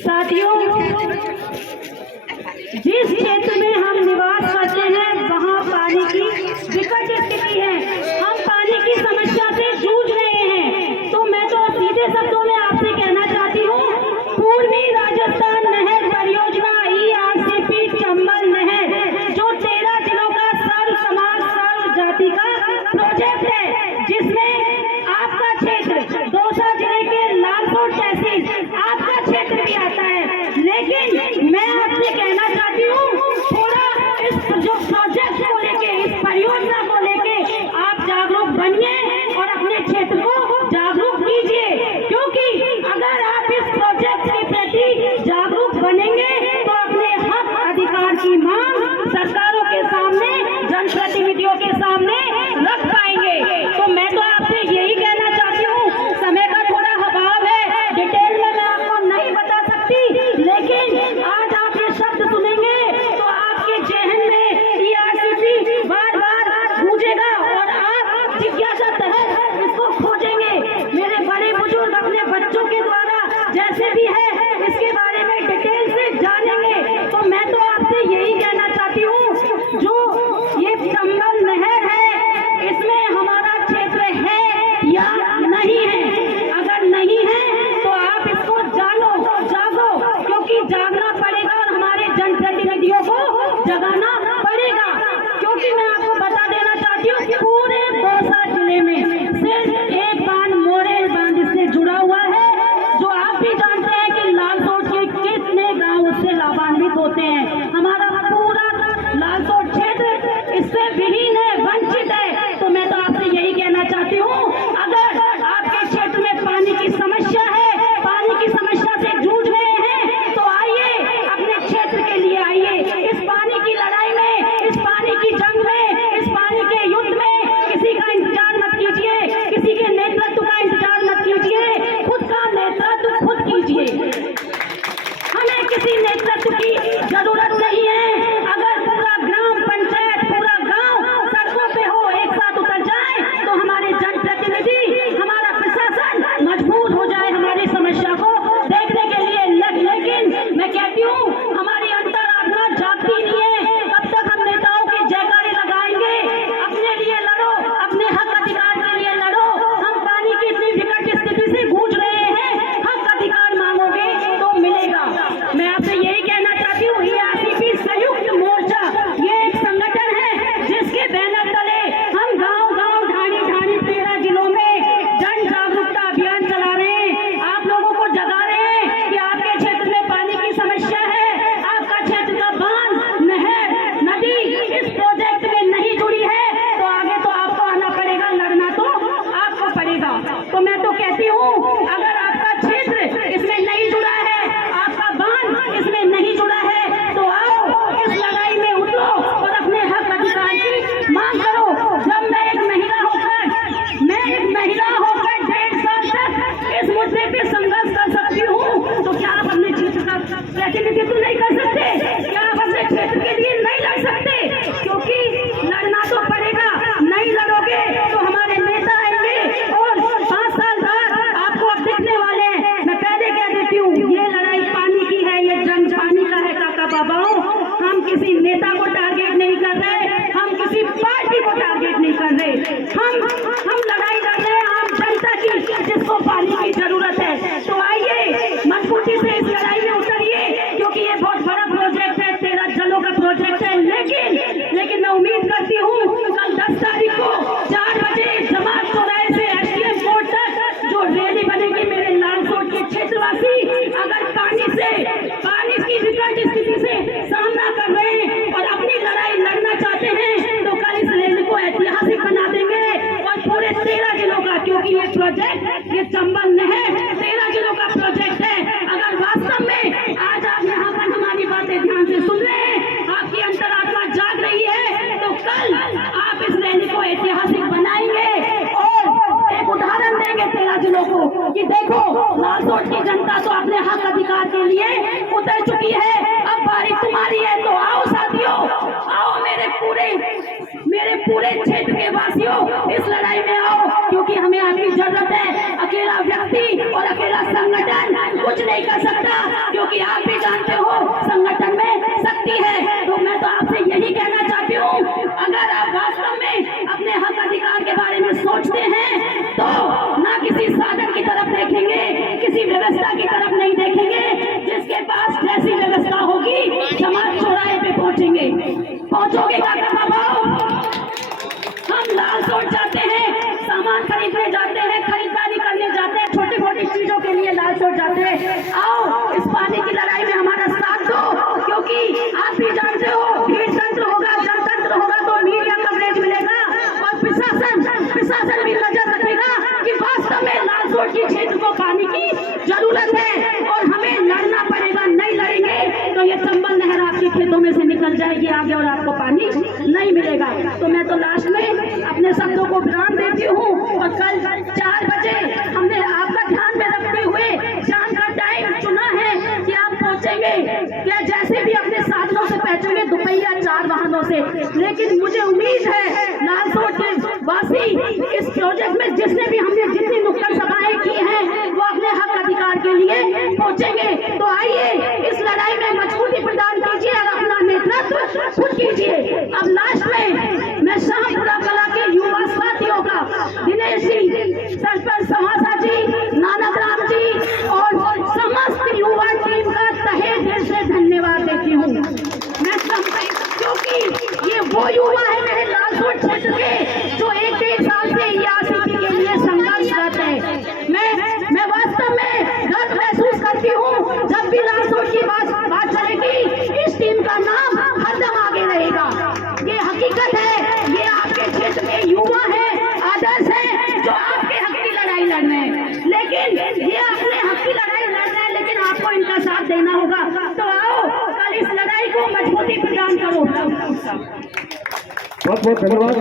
साथियों, जिस क्षेत्र में हम निवास करते हैं वहाँ पानी की विकट स्थिति है। हम पानी की समस्या से जूझ रहे हैं। तो मैं तो सीधे शब्दों में आपसे कहना चाहती हूँ, पूर्वी राजस्थान नहर परियोजना ERCP चंबल नहर जो 13 जिलों का सर्व समाज सर्व जाति का प्रोजेक्ट है, जिसमें आपका क्षेत्र दौसा जिले के लालकोट तहसील आपका क्षेत्र भी आता है। लेकिन मैं आपसे कहना चाहती हूँ, थोड़ा इस जो प्रोजेक्ट को लेके, इस परियोजना को लेके आप जागरूक बनिए और अपने क्षेत्र को जागरूक कीजिए, क्योंकि अगर आप इस प्रोजेक्ट के प्रति जागरूक बनेंगे तो अपने हक अधिकार की मांग सरकारों के सामने, जनप्रतिनिधियों के सामने रख पाएंगे। तो मैं तो आपसे यही कहना चाहती हूँ, समय का थोड़ा अभाव है, डिटेल में मैं आपको नहीं बता सकती, लेकिन आज आप ये शब्द सुनेंगे तो आपके जहन में ERCP बार बार गूंजेगा और आप जिज्ञासा तहत इसको खोजेंगे। मेरे बड़े बुजुर्ग अपने बच्चों के द्वारा जैसे भी है इसके बारे में डिटेल से जानेंगे। तो मैं तो आपसे यही कहना चाहती हूँ, जो ये चंबल नहर है इसमें हमारा क्षेत्र है या नहीं है। अगर नहीं है तो आप इसको जानो, जागो, क्योंकि जागना पड़ेगा और हमारे जनप्रतिनिधियों को जगाना पड़ेगा। क्योंकि मैं आपको बता देना चाहती हूँ, पूरे दौसा जिले में सिर्फ एक बांध, मोरेल बांध इससे जुड़ा हुआ है, जो आप भी जानते हैं कि लालकोट के कितने गांव उससे लाभान्वित होते हैं। हमारा पूरा लालकोट क्षेत्र इससे विहीन है, वंचित है। तो मैं तो आपसे यही कहना चाहती हूँ, अगर आपके क्षेत्र में पानी की समस्या है, पानी की समस्या से जूझ रहे हैं, तो आइए अपने क्षेत्र के लिए आइए। इस पानी की लड़ाई में, इस पानी की जंग में, इस पानी के युद्ध में किसी का इंतजार मत कीजिए, किसी के नेतृत्व का इंतजार मत कीजिए, खुद का नेतृत्व खुद कीजिए। हमें किसी नेतृत्व की जरूरत नहीं है। अगर पूरा ग्राम पंचायत, पूरा गांव सड़कों पे हो, एक साथ उतर जाए, तो हमारे जनप्रतिनिधि, हमारा प्रशासन मजबूर हो जाए हमारी समस्या को देखने के लिए। लेकिन मैं कहती हूँ, हमारी अंतरात्मा जागती नहीं है। कब तक हम नेताओं के जयकारे लगाएंगे? अपने लिए लड़ो, अपने हक अधिकार के लिए लड़ो। हम पानी की इतनी विकट स्थिति से गूंज रहे हैं, हक अधिकार मांगोगे तो मिलेगा। मैं आपसे यही कहना चाहती हूँ, ERCP संयुक्त मोर्चा ये एक संगठन है जिसके बैनर तले हम गांव गांव, ढाणी ढाणी 13 जिलों में जन जागरूकता अभियान चला रहे हैं। आप लोगों को जगा रहे हैं कि आपके क्षेत्र में पानी की समस्या है, आपका क्षेत्र का बांध, नहर, नदी इस प्रोजेक्ट में नहीं जुड़ी है, तो आगे तो आपको आना पड़ेगा, लड़ना तो आपको पड़ेगा। तो मैं तो कहती हूँ, अगर आपका क्षेत्र इसमें नहीं जुड़ा है, आपका बांध इसमें नहीं जुड़ा है, तो आओ इस लड़ाई में उतरो और अपने हक अधिकार की मांग करो। जब मैं एक महिला होकर 1.5 साल तक इस मुद्दे पे संघर्ष कर सकती हूँ, तो क्या आप अपने क्षेत्र का प्रतिनिधित्व नहीं कर सकते? क्या आप अपने क्षेत्र के लिए नहीं लड़ सकते? क्योंकि लड़ना तो पड़ेगा। नहीं लड़ोगे तो हमारे नेता आएंगे और 5 साल बाद आपको अब दिखने वाले हैं। मैं पहले कह देती हूँ, ये लड़ाई पानी की है, ये जंग पानी का है काका बाबाओं। हम किसी नेता को टारगेट नहीं कर रहे, हम किसी पार्टी को टारगेट नहीं कर रहे। हम लड़ाई लड़ रहे हैं आम जनता की, जिसको पानी की जरूरत है। तो आइए मजबूती से इस लड़ाई में उतरिए, क्योंकि ये बहुत बड़ा प्रोजेक्ट है, 13 जिलों का प्रोजेक्ट है। लेकिन मैं उम्मीद करती हूँ, कल 10 तारीख को 4 बजे जमात चौराहे से SDM कोर्ट तक जो रैली बनेगी, मेरे लालकोट के क्षेत्रवासी अगर पानी की विकट स्थिति से सामना कर रहे हैं और अपनी लड़ाई लड़ना चाहते हैं, तो कल इस रैली को ऐतिहासिक बना देंगे और पूरे 13 जिलों का, क्योंकि ये प्रोजेक्ट, ये चंबल नहर 13 जिलों का प्रोजेक्ट है। अगर वास्तव में आज आप यहाँ पर हमारी बातें ध्यान से सुन रहे हैं, आपकी अंतरात्मा जाग रही है, तो कल आप इस रैली को ऐतिहासिक बनाएंगे और एक उदाहरण देंगे 13 जिलों को कि देखो, लालकोट की जनता तो अपने हक अधिकार के लिए उतर चुकी है, अब बारी तुम्हारी है। तो आओ साथियों, आओ मेरे पूरे क्षेत्र के वासियों, इस लड़ाई में आओ, क्योंकि हमें आपकी जरूरत है। अकेला व्यक्ति और अकेला संगठन कुछ नहीं कर सकता, क्योंकि क्योंकि आप भी जानते हो संगठन में शक्ति है। तो मैं तो आपसे यही कहना चाहती हूँ, अगर आप वास्तव में अपने हक अधिकार के बारे में सोचते हैं तो ना किसी साधन की तरफ देखेंगे, किसी व्यवस्था की तरफ नहीं देखेंगे। जिसके पास जैसी व्यवस्था होगी समाज चौराहे पे पहुंचोगे काका बाबू। हम लाल सोच जाते हैं, सामान खरीदने जाते हैं, खरीदारी करने जाते हैं, छोटी मोटी चीजों के लिए लाल सोच जाते हैं। आओ इस पानी की लड़ाई में हमारा साथ दो, क्योंकि आप भी जानते हो भीड़ तंत्र होगा, जनतंत्र होगा तो मीडिया कवरेज मिलेगा और प्रशासन भी नजर रखेगा कि वास्तव में लाल सोच की क्षेत्र को पानी की जरूरत है और हमें लड़ना पड़ेगा। नहीं लड़ेंगे तो ये चंबल नहर आपके खेतों में से निकल जाएगी आगे और आपको पानी नहीं मिलेगा। तो मैं तो लास्ट में अपने शब्दों को विराम देती हूँ और कल 4 बजे हमने आपका ध्यान में रखते हुए शाम का टाइम चुना है कि आप पहुंचेंगे या जैसे भी अपने साधनों से पहुंचेंगे, दोपहिया 4 वाहनों से। लेकिन मुझे उम्मीद है लालसोट के वासी इस प्रोजेक्ट में जिसने भी हमने जितनी नुक्कड़ सभाएं की हैं वो अपने हक अधिकार के लिए पहुंचेंगे। तो आइए इस लड़ाई में मजबूती प्रदान कीजिए और अपना नेतृत्व खुद कीजिए। अब लास्ट में मैं शाहपुरा कला के युवा साथियों का, दिनेश जी, सरपंच समासा जी, नानक राम जी और समस्त युवा टीम का तहे दिल से धन्यवाद देती हूँ। मैं क्योंकि ये वो युवा है मेरे लालसोट क्षेत्र के जो 1-1.5 साल से यासी के लिए संघर्षरत है। मैं वास्तव में गर्व महसूस करती हूँ जब भी लालसोट की बात चलेगी, इस टीम का नाम हरदम आगे रहेगा। ये हकीकत है, ये आपके क्षेत्र के युवा हैं, आदर्श हैं जो आपके हक की लड़ाई लड़ रहे हैं। लेकिन ये अपने हक की लड़ाई लड़ रहे हैं, लेकिन आपको इनका साथ देना होगा। तो आओ कल इस लड़ाई को मजबूती प्रदान करो। बहुत बहुत धन्यवाद।